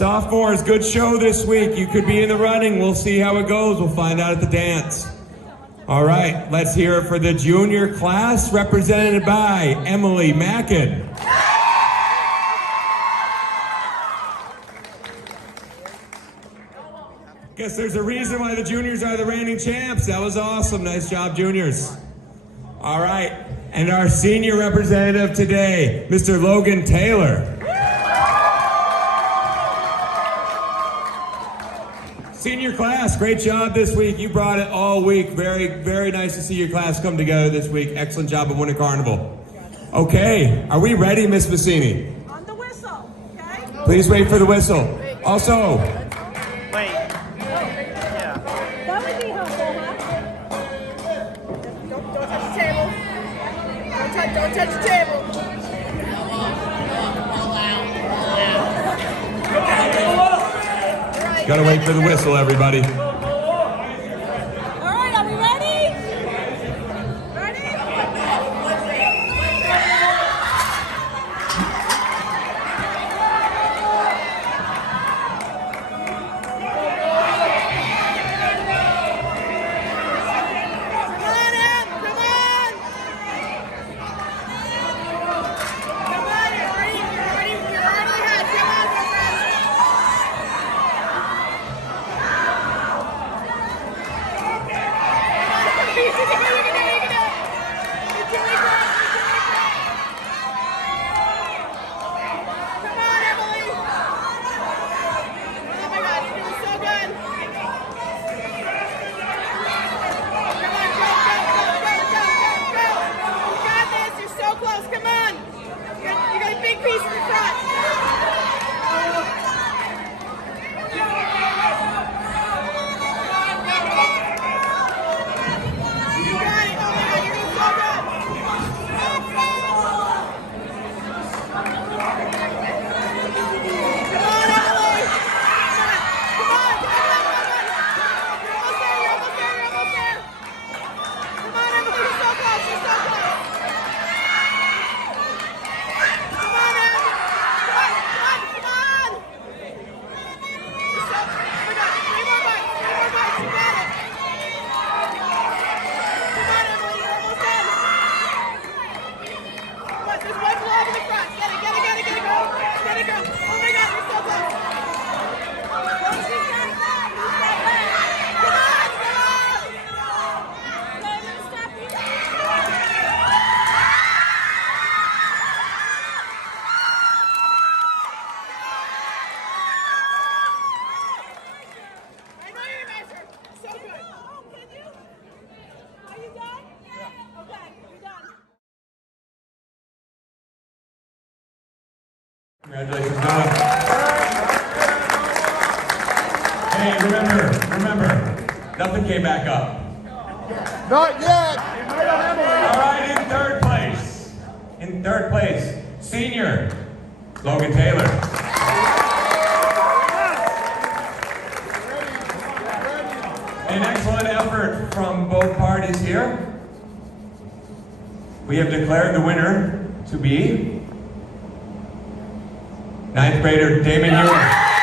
Sophomores, good show this week. You could be in the running. We'll see how it goes. We'll find out at the dance. All right, let's hear it for the junior class, represented by Emily Mackin. Guess there's a reason why the juniors are the reigning champs. That was awesome. Nice job, juniors. All right, and our senior representative today, Mr. Logan Taylor. Senior class, great job this week. You brought it all week. Very, very nice to see your class come together this week. Excellent job at Winter Carnival. Okay, are we ready, Miss Bassini? On the whistle, okay? Please wait for the whistle. Also, Wait. Yeah. That would be helpful, huh? Don't touch the table. Don't touch the table. gotta wait for the whistle, everybody. All right, are we ready? Ready? Congratulations, Don. Hey, remember, nothing came back up. Not yet. All right, in third place, senior Logan Taylor. An excellent effort from both parties here. We have declared the winner to be 9th grader Damon Ewing.